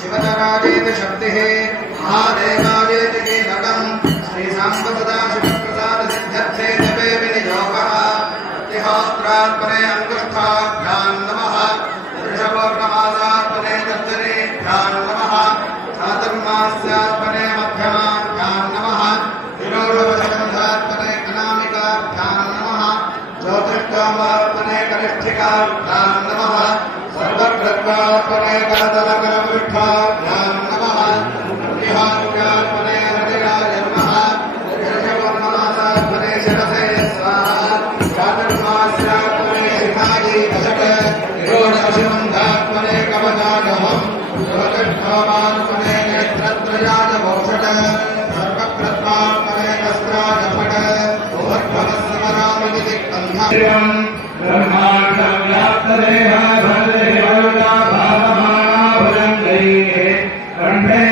शिवधराजेत शक्तिः महादेवाजेत कीलकम् श्रीसाम्ब सदाशिवप्रसाद सिद्ध्यर्थे जपे विनियोगः प्रतिहोत्रात्मने अङ्गुष्ठाभ्यां नमः वृषभौर्णमासात्मने तर्जनीभ्यां नमः चातुर्मास्यात्मने मध्यमाभ्यां नमः विरोधवशबन्धात्मने अनामिकाभ्यां नमः ज्योतिष्कामात्मने कनिष्ठिकाभ्यां नमः सर्वकृत्वात्मने करतलकरपृष्ठाभ्यां नमः प्रतिहात्म्यात्मने हृदयाय नमः ऋषभवर्णमासात्मने शिरसे स्वाहा चातुर्मास्यात्मने शिखायै दशक विरोधवशबन्धात्मने कवचानहम् ज्योतिष्कामात्मने नेत्रत्रयाय भूषण सर्वकृत्वात्मने वस्त्राय फट भूर्भवस्समरामिति दिक्बन्धम् ब्रह्माण्डव्याप्तदेहा भद्रे वरुणा भावमाना भुजङ्गैः कण्ठे